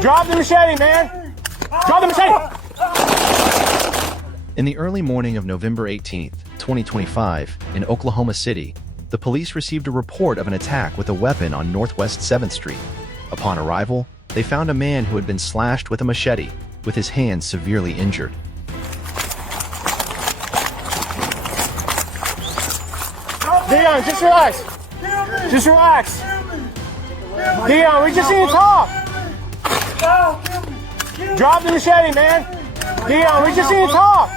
Drop the machete, man! Drop the machete! In the early morning of November 18, 2025, in Oklahoma City, the police received a report of an attack with a weapon on Northwest 7th Street. Upon arrival, they found a man who had been slashed with a machete, with his hands severely injured. Dion, just relax. Just relax. Dion, we just need to talk. Drop the machete, man. Dion, we just need to talk.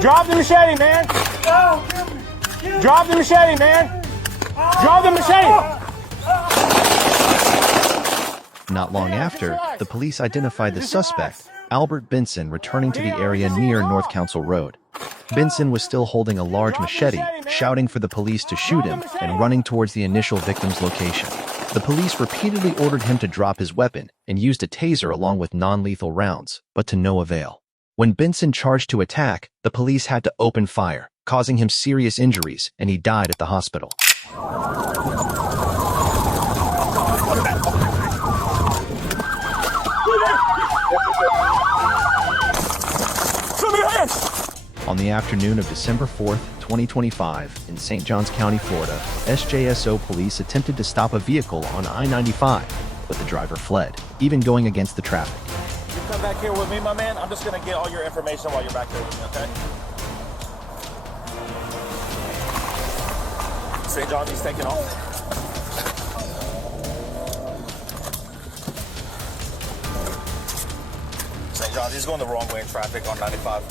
Drop the machete, man. Drop the machete, man. Drop the machete. Not long after, the police identified the suspect, Albert Benson, returning to the area near North Council Road. Benson was still holding a large machete, shouting for the police to shoot him and running towards the initial victim's location. The police repeatedly ordered him to drop his weapon and used a taser along with non-lethal rounds, but to no avail. When Benson charged to attack, the police had to open fire, causing him serious injuries, and he died at the hospital. On the afternoon of December 4th, 2025, in St. Johns County, Florida, SJSO police attempted to stop a vehicle on I-95, but the driver fled, even going against the traffic. You come back here with me, my man. I'm just gonna get all your information while you're back there with me, okay? St. John, he's taking off. St. John's, he's going the wrong way in traffic on 95.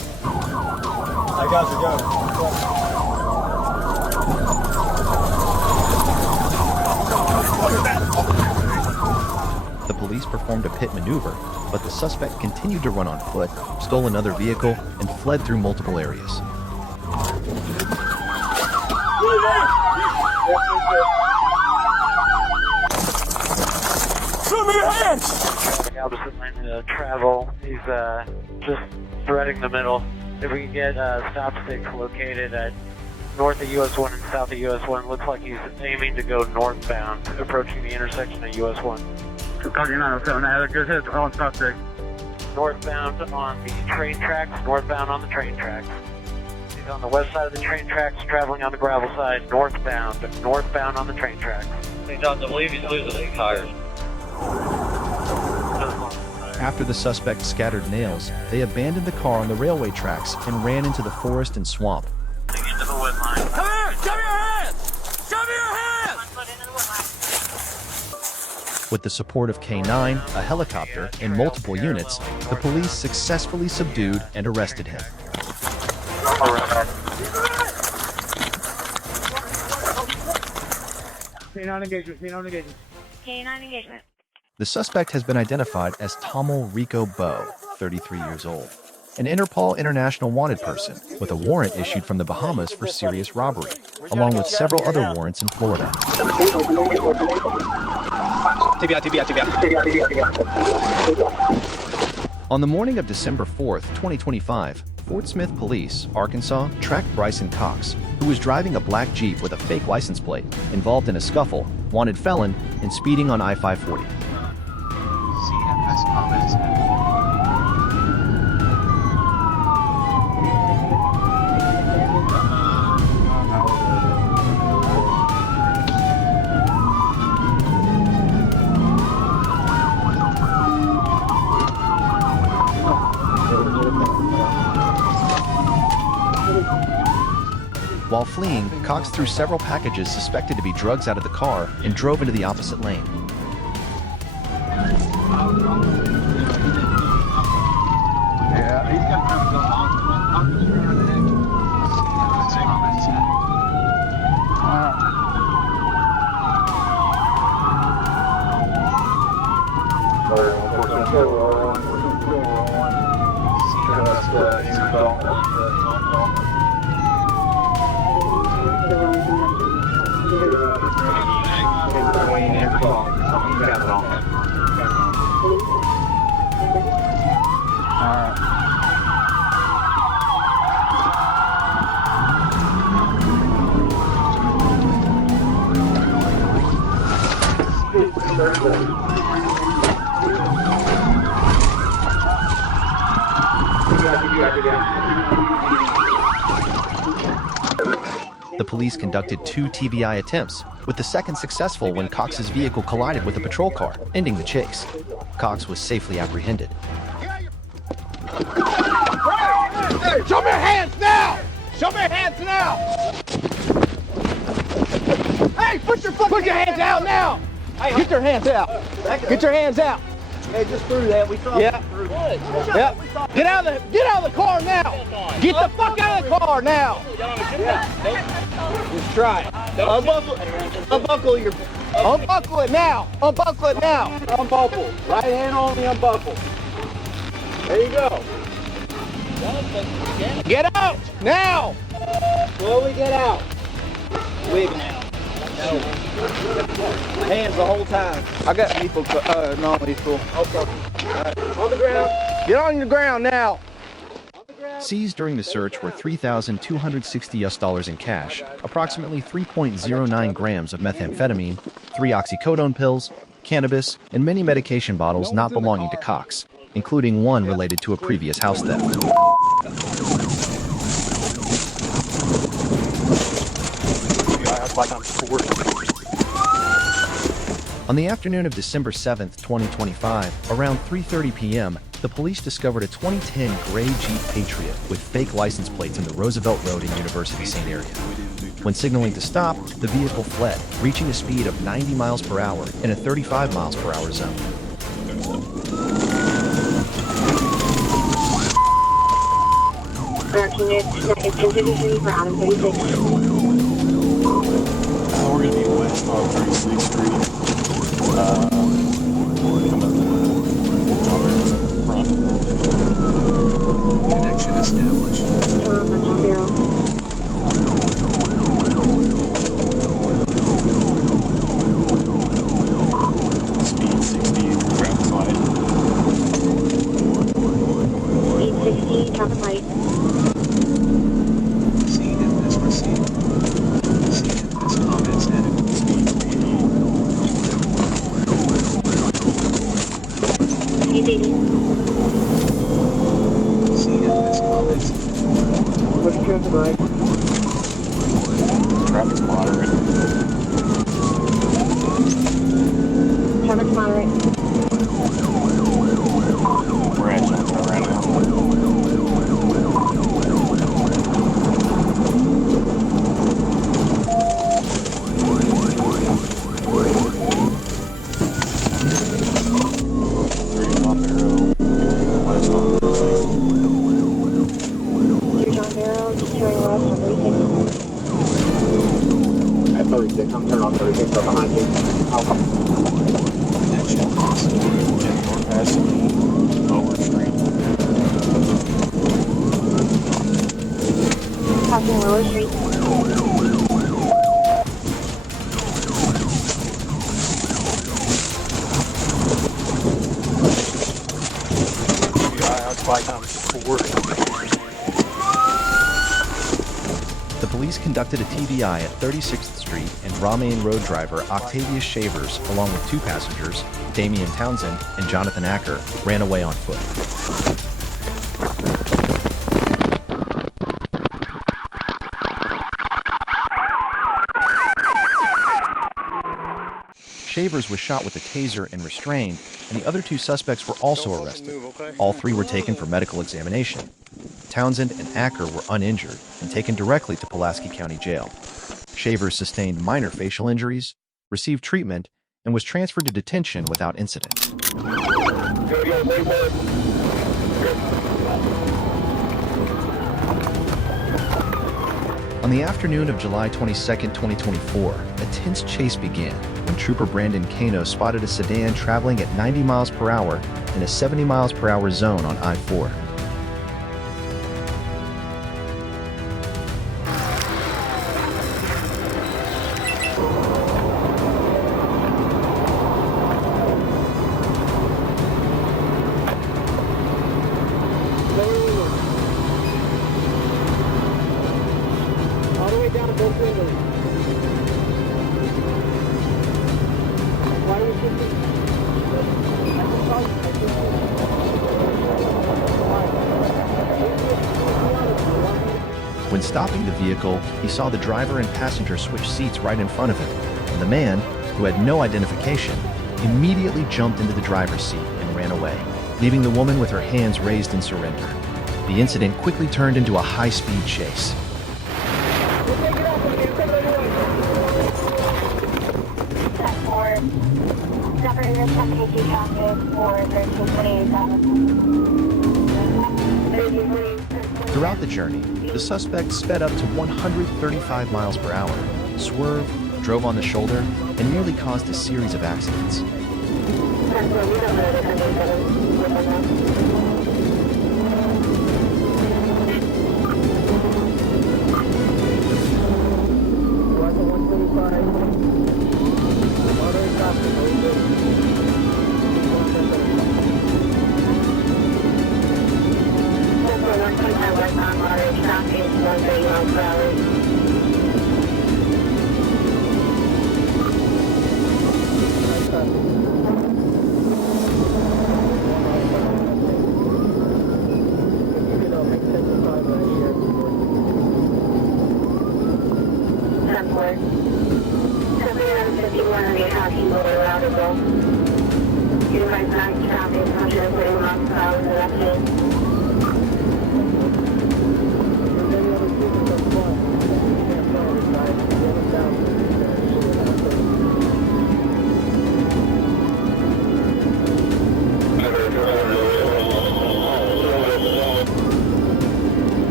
I got you, go. The police performed a pit maneuver, but the suspect continued to run on foot, stole another vehicle, and fled through multiple areas. Show me your hands! Opposite lane to travel. He's just threading the middle. If we can get stop sticks located at north of US 1 and south of US 1, looks like he's aiming to go northbound, approaching the intersection of US 1. 20907, I had a good hit on stop stick. Northbound on the train tracks, northbound on the train tracks. He's on the west side of the train tracks, traveling on the gravel side, northbound on the train tracks. St. John's, I believe he's losing 8 tires. After the suspect scattered nails, they abandoned the car on the railway tracks and ran into the forest and swamp. Into the wood line. Come here! Show me your hands! Show me your hands! With the support of K-9, a helicopter, and multiple units, the police successfully subdued and arrested him. K9 engagement, K9 engagement. K9 engagement. The suspect has been identified as Tomal Rico Bowe, 33 years old, an Interpol International Wanted person with a warrant issued from the Bahamas for serious robbery, along with several other warrants in Florida. On the morning of December 4th, 2025, Fort Smith Police, Arkansas, tracked Bryson Cox, who was driving a black Jeep with a fake license plate, involved in a scuffle, wanted felon, and speeding on I-540. CFS comments. While fleeing, Cox threw several packages suspected to be drugs out of the car and drove into the opposite lane. Yeah, he's got something going on. The police conducted 2 TBI attempts, with the second successful when Cox's vehicle collided with a patrol car, ending the chase. Cox was safely apprehended. Hey, show me your hands now! Show me your hands now! Hey, put your hands out now! Get your hands out! Get your hands out! Hey, just through that. We saw Yeah. Yep. Get out of the car now! Get the fuck out of the car now! Just try it. Unbuckle it now! Unbuckle it now! Unbuckle. Right hand on the unbuckle. There you go. Get out now! Slowly get out. Wiggle. Hands the whole time. I got lethal, non-lethal. Okay. Right. On the ground. Get on the ground now. Seized during the search were $3,260 in cash, approximately 3.09 grams of methamphetamine, 3 oxycodone pills, cannabis, and many medication bottles not belonging to Cox, including one related to a previous house theft. On the afternoon of December 7, 2025, around 3:30 p.m., the police discovered a 2010 gray Jeep Patriot with fake license plates in the Roosevelt Road and University St. area. When signaling to stop, the vehicle fled, reaching a speed of 90 miles per hour in a 35 miles per hour zone. We're going to be west on 36th Street. Connection established. Speed 60, traffic light. Speed 60, traffic light. Scene and this received. Scene and this comments added. Speed 80. Speed 80. Scene and this comments. What's traffic like? Traffic's moderate. Traffic moderate. We're at Jonesboro right now. At 36, I'm turning on 36 so behind you. Connection lost. Get north past Lower Street. Passing Willow Street. The police conducted a TBI at 36th Street, and Ramaine Road driver Octavius Shavers, along with 2 passengers, Damian Townsend and Jonathan Acker, ran away on foot. Shavers was shot with a taser and restrained, and the other 2 suspects were also arrested. All 3 were taken for medical examination. Townsend and Acker were uninjured and taken directly to Pulaski County Jail. Shavers sustained minor facial injuries, received treatment, and was transferred to detention without incident. On the afternoon of July 22, 2024, a tense chase began when Trooper Brandon Kano spotted a sedan traveling at 90 miles per hour in a 70 miles per hour zone on I-4. All the way down to both windows. Why are we When stopping the vehicle, he saw the driver and passenger switch seats right in front of him, and the man, who had no identification, immediately jumped into the driver's seat and ran away, leaving the woman with her hands raised in surrender. The incident quickly turned into a high-speed chase. Throughout the journey, the suspect sped up to 135 miles per hour, swerved, drove on the shoulder, and nearly caused a series of accidents.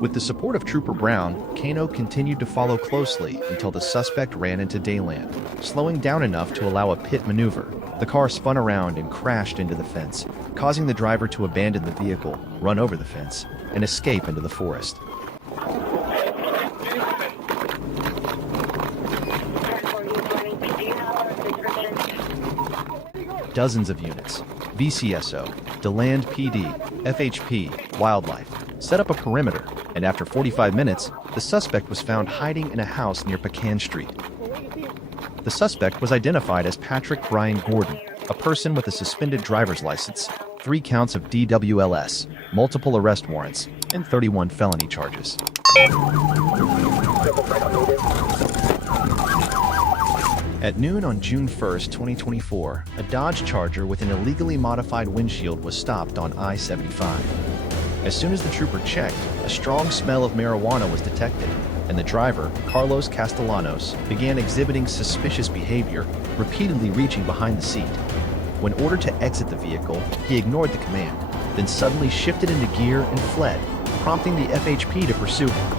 With the support of Trooper Brown, Kano continued to follow closely until the suspect ran into dayland, slowing down enough to allow a pit maneuver. The car spun around and crashed into the fence, causing the driver to abandon the vehicle, run over the fence, and escape into the forest. Dozens of units, VCSO, DeLand PD, FHP, Wildlife, set up a perimeter, and after 45 minutes, the suspect was found hiding in a house near Pecan Street. The suspect was identified as Patrick Brian Gordon, a person with a suspended driver's license, 3 counts of DWLS, multiple arrest warrants, and 31 felony charges. At noon on June 1st, 2024, a Dodge Charger with an illegally modified windshield was stopped on I-75. As soon as the trooper checked, a strong smell of marijuana was detected, and the driver, Carlos Castellanos, began exhibiting suspicious behavior, repeatedly reaching behind the seat. When ordered to exit the vehicle, he ignored the command, then suddenly shifted into gear and fled, prompting the FHP to pursue him.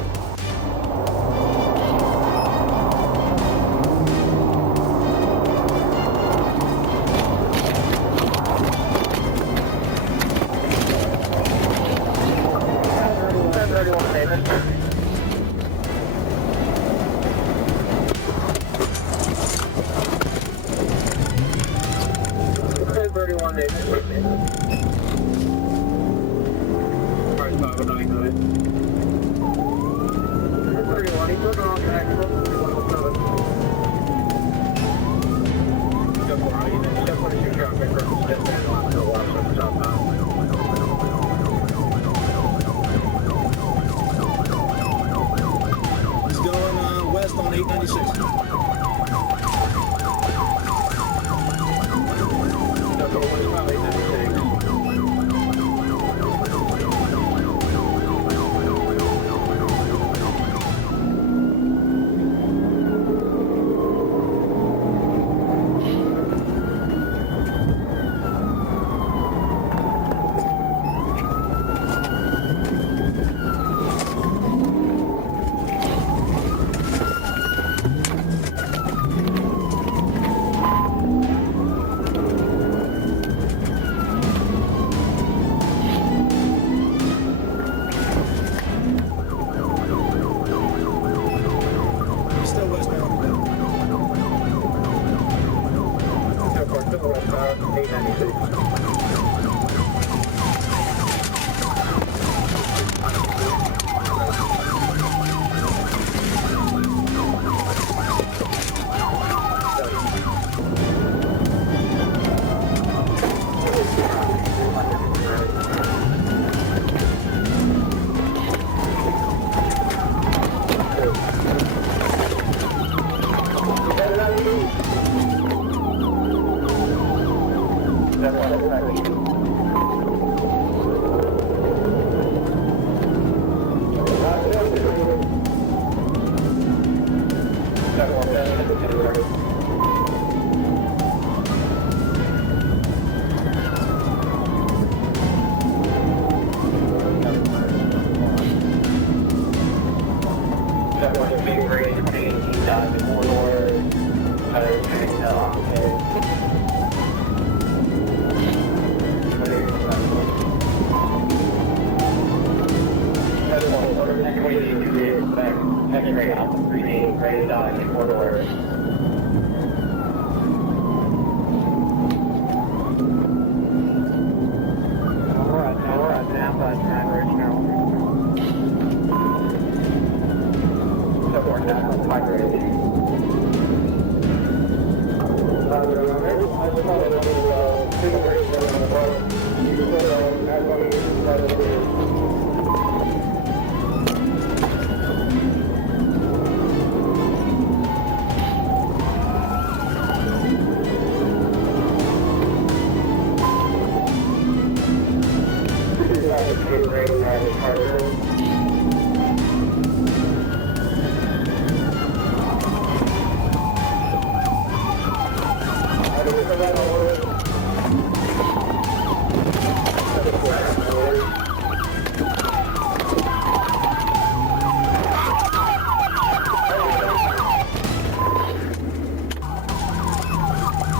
He's going west on 896. Still westbound. 896.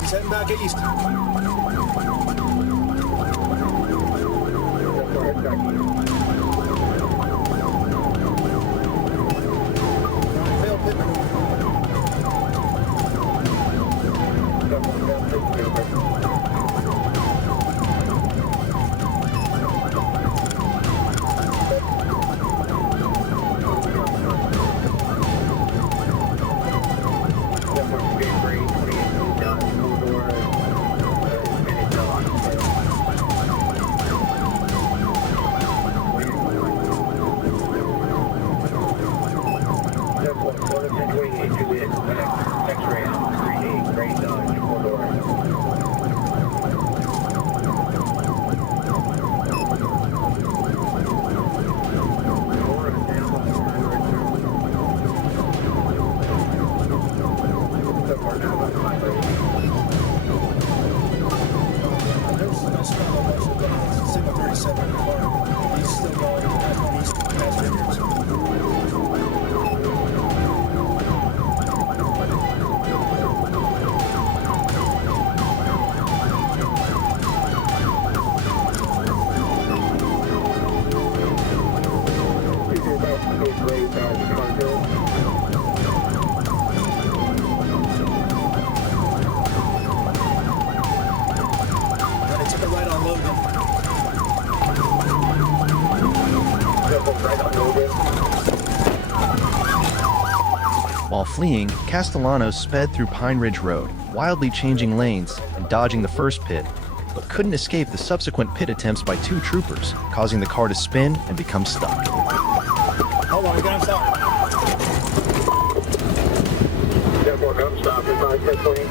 He's heading back east. 7 in the car. He's still going east past Vineyards. They took a right on Logan. While fleeing, Castellanos sped through Pine Ridge Road, wildly changing lanes and dodging the first pit, but couldn't escape the subsequent pit attempts by 2 troopers, causing the car to spin and become stuck. Hold on, we got him stopped. Stop, advise 1020.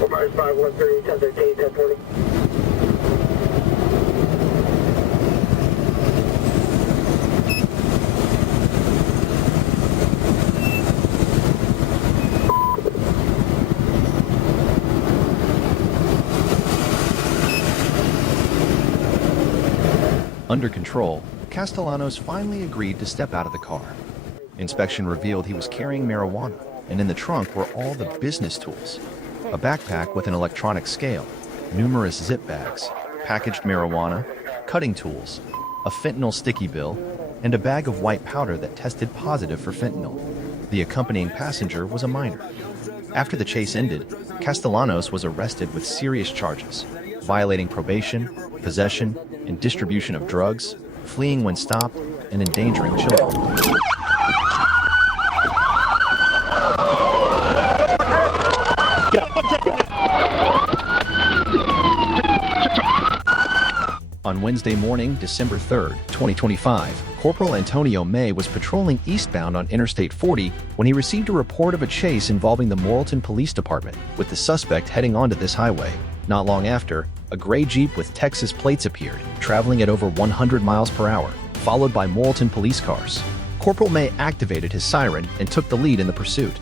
Advise 513, 1013, 1040. Under control, Castellanos finally agreed to step out of the car. Inspection revealed he was carrying marijuana, and in the trunk were all the business tools: a backpack with an electronic scale, numerous zip bags, packaged marijuana, cutting tools, a fentanyl sticky bill, and a bag of white powder that tested positive for fentanyl. The accompanying passenger was a minor. After the chase ended, Castellanos was arrested with serious charges: violating probation, possession, and distribution of drugs, fleeing when stopped, and endangering children. On Wednesday morning, December 3rd, 2025, Corporal Antonio May was patrolling eastbound on Interstate 40 when he received a report of a chase involving the Morrilton Police Department, with the suspect heading onto this highway. Not long after, a gray Jeep with Texas plates appeared, traveling at over 100 miles per hour, followed by Morrilton police cars. Corporal May activated his siren and took the lead in the pursuit.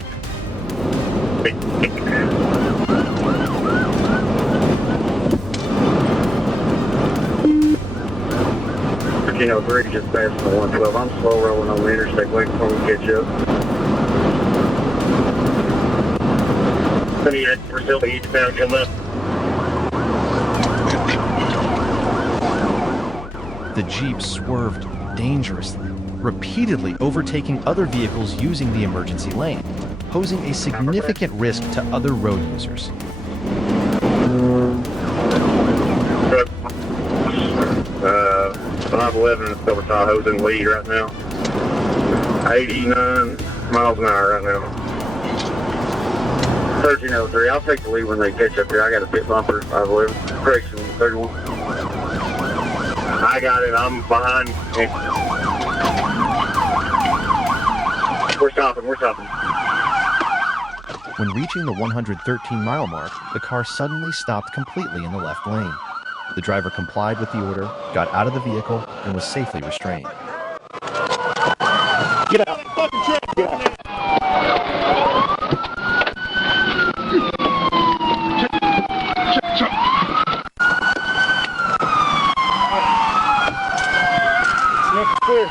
Bridge just passed the 112. I'm slow rolling on the interstate, waiting for them to catch up. Brazil eastbound, come up. The Jeep swerved dangerously, repeatedly overtaking other vehicles using the emergency lane, posing a significant risk to other road users. 511 in Silver Tahoe's in lead right now. 89 miles an hour right now. 1303. I'll take the lead when they catch up here. I got a pit bumper. 511. Correction, 31. I got it. I'm behind. We're stopping. When reaching the 113-mile mark, the car suddenly stopped completely in the left lane. The driver complied with the order, got out of the vehicle, and was safely restrained. Get out. Fucking truck. Get out. Clear.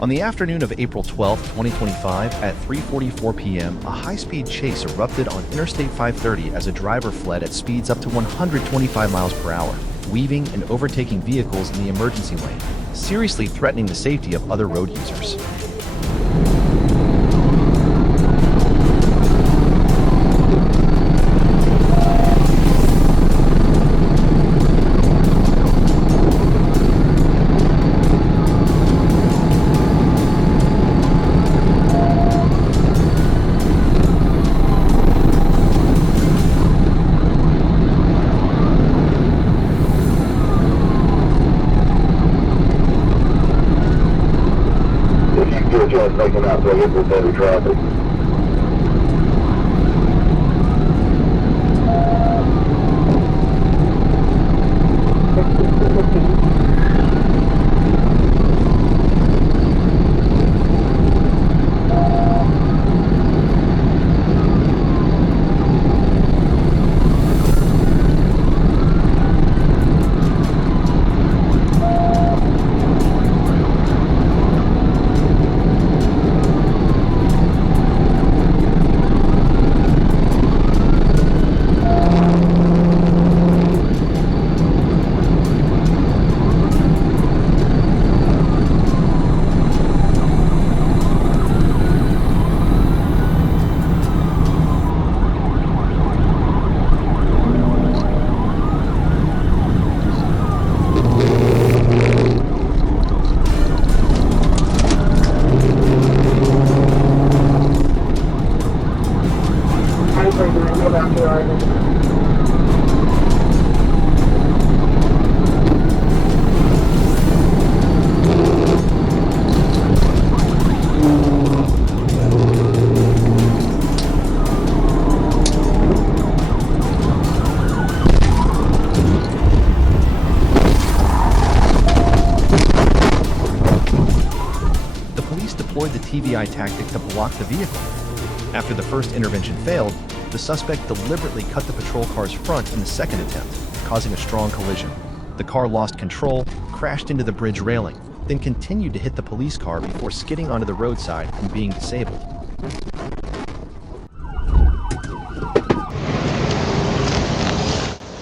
On the afternoon of April 12, 2025, at 3:44 p.m., a high-speed chase erupted on Interstate 530 as a driver fled at speeds up to 125 miles per hour, weaving and overtaking vehicles in the emergency lane, seriously threatening the safety of other road users. just taking out vehicles heavy traffic. Deployed the TVI tactic to block the vehicle. After the first intervention failed, the suspect deliberately cut the patrol car's front in the second attempt, causing a strong collision. The car lost control, crashed into the bridge railing, then continued to hit the police car before skidding onto the roadside and being disabled.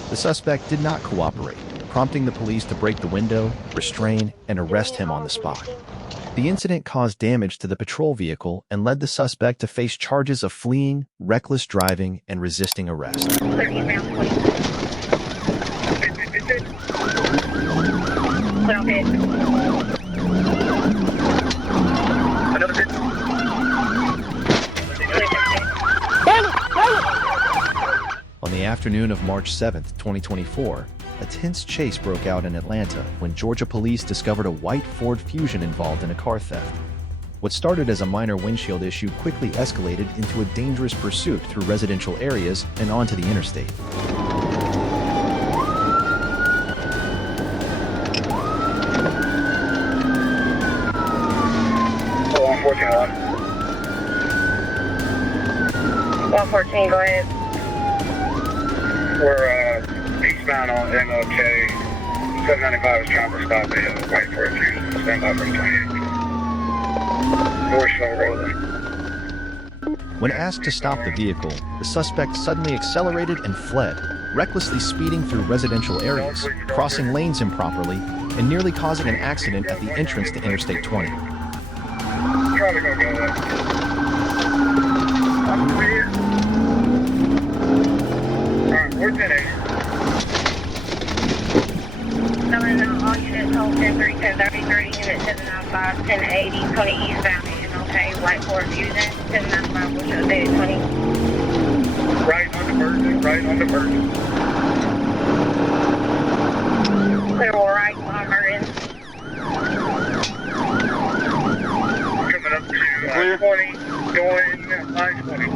The suspect did not cooperate, prompting the police to break the window, restrain, and arrest him on the spot. The incident caused damage to the patrol vehicle and led the suspect to face charges of fleeing, reckless driving, and resisting arrest. On the afternoon of March 7, 2024, a tense chase broke out in Atlanta when Georgia police discovered a white Ford Fusion involved in a car theft. What started as a minor windshield issue quickly escalated into a dangerous pursuit through residential areas and onto the interstate. Oh, 114, 114, go ahead. We're eastbound on MLK. 795 is trying to stop the white Ford Fusion. Stand by for 28. We're slow rolling. When asked to stop the vehicle, the suspect suddenly accelerated and fled, recklessly speeding through residential areas, crossing lanes improperly, and nearly causing an accident at the entrance to Interstate 20. Try to go left. I'm clear. Alright, we're 10-8. All units hold 10-3, 10-33, unit 795, 10-80, 20 eastbound, and okay, white Ford Fusion, 795, which is updated 20. Right on the Virgin, right on the Virgin. Clear right on Merton. Coming up to I-20, going I-20.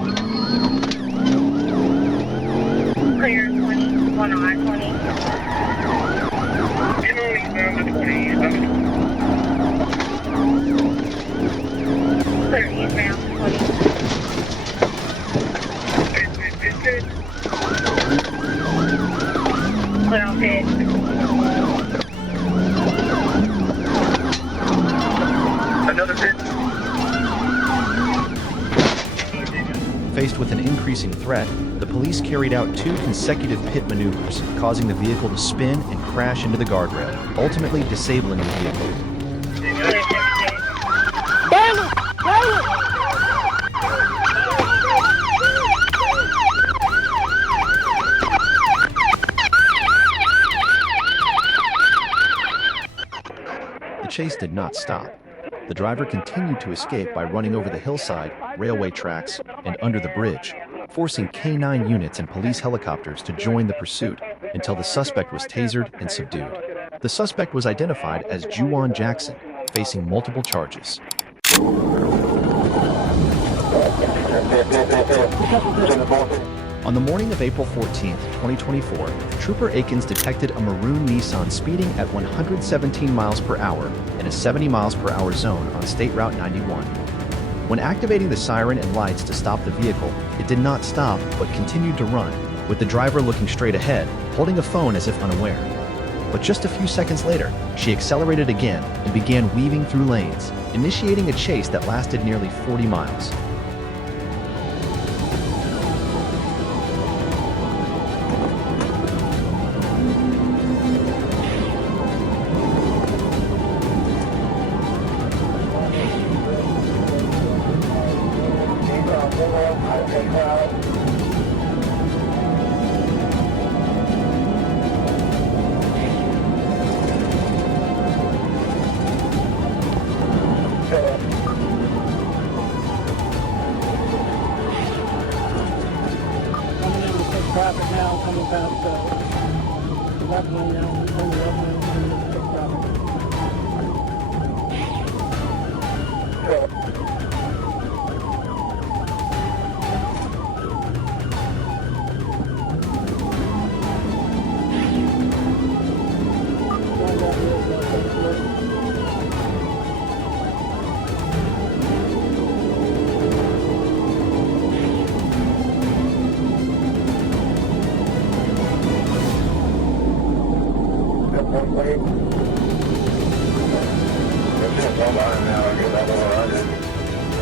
Clear 20, one on I-20. Down to 20, Clear eastbound, 20. Clear on pit. Another pit. Faced with an increasing threat, the police carried out 2 consecutive pit maneuvers, causing the vehicle to spin and crash into the guardrail, ultimately disabling the vehicle. The chase did not stop. The driver continued to escape by running over the hillside, railway tracks, and under the bridge, forcing K-9 units and police helicopters to join the pursuit until the suspect was tasered and subdued. The suspect was identified as Juwan Jackson, facing multiple charges. On the morning of April 14, 2024, Trooper Akins detected a maroon Nissan speeding at 117 miles per hour in a 70 miles per hour zone on State Route 91. When activating the siren and lights to stop the vehicle, it did not stop but continued to run, with the driver looking straight ahead, holding a phone as if unaware. But just a few seconds later, she accelerated again and began weaving through lanes, initiating a chase that lasted nearly 40 miles. Traffic now coming past the left lane now, on the left lane, and the big traffic.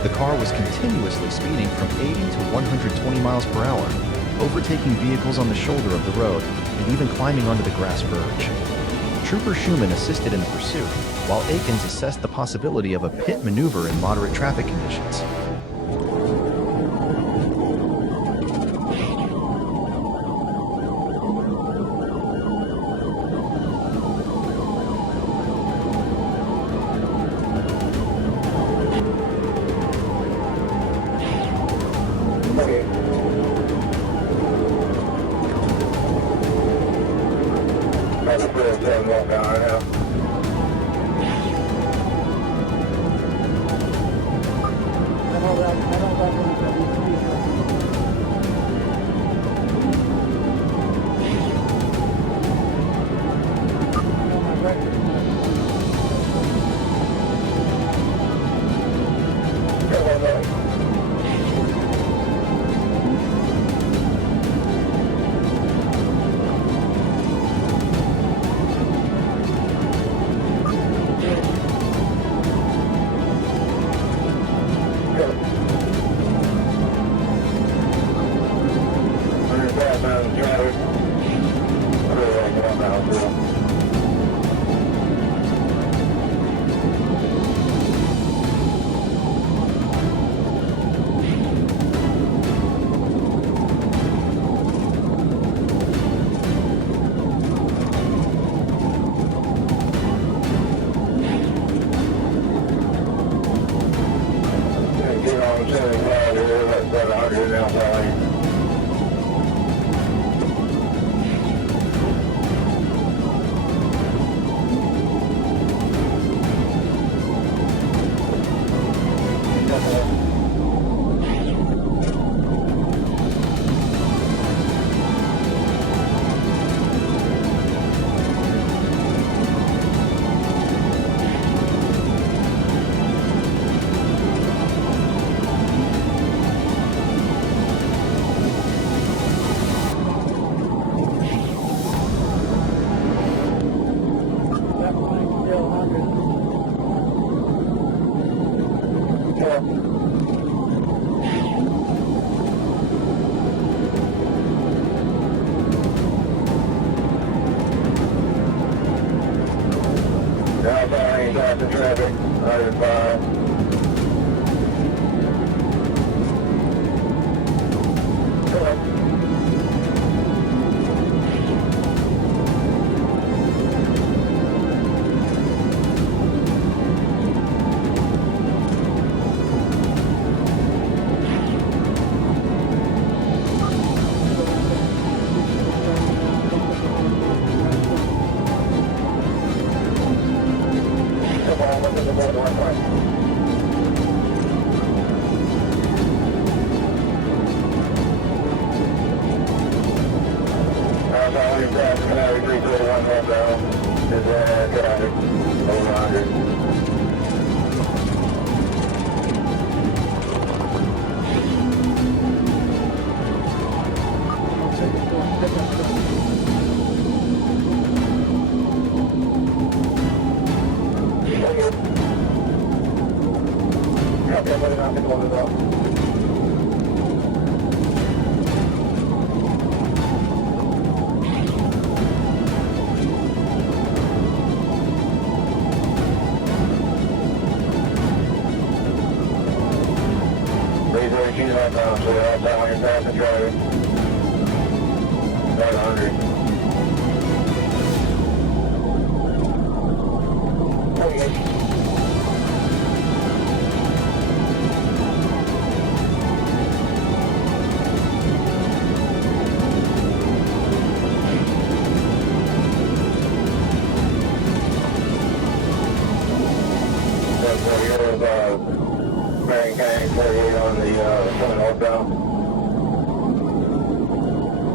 The car was continuously speeding from 80 to 120 miles per hour, overtaking vehicles on the shoulder of the road and even climbing onto the grass verge. Trooper Schumann assisted in the pursuit, while Akins assessed the possibility of a pit maneuver in moderate traffic conditions. Come on, look at the board, 1 point. Please repeat that now, so you're outside when you're passing driving. About 100. Marion County 48 on the coming northbound.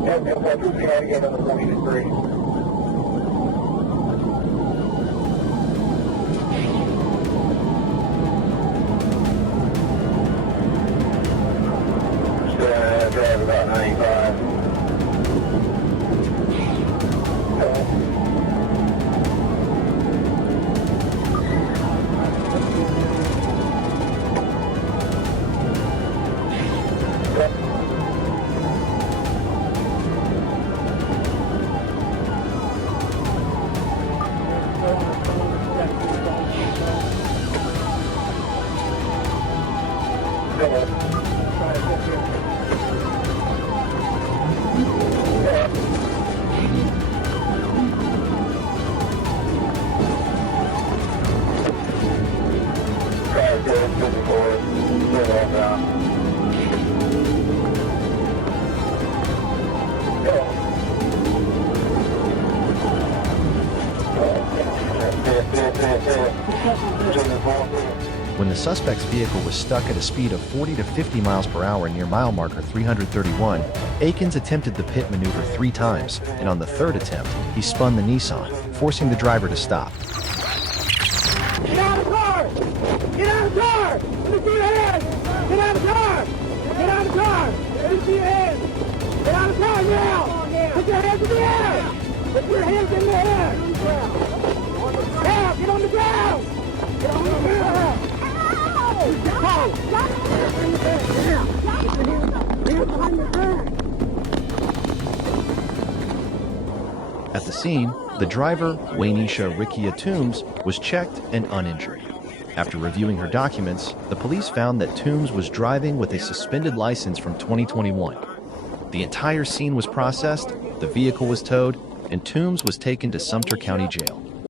Yep, yep, that's what we had again on the 43. Still drive about 95. When the suspect's vehicle was stuck at a speed of 40 to 50 miles per hour near mile marker 331, Akins attempted the pit maneuver 3 times, and on the 3rd attempt, he spun the Nissan, forcing the driver to stop. Get out of the car! Get out of the car! Let me see your hands! Get out of the car! Get out of the car! Let me see your hands! Get out of the car now! Put your hands in the air! Put your hands in the air! Now, get on the ground! Get on the ground! At the scene, the driver, Waynisha Rikia Toombs, was checked and uninjured. After reviewing her documents, the police found that Toombs was driving with a suspended license from 2021. The entire scene was processed, the vehicle was towed, and Toombs was taken to Sumter County Jail.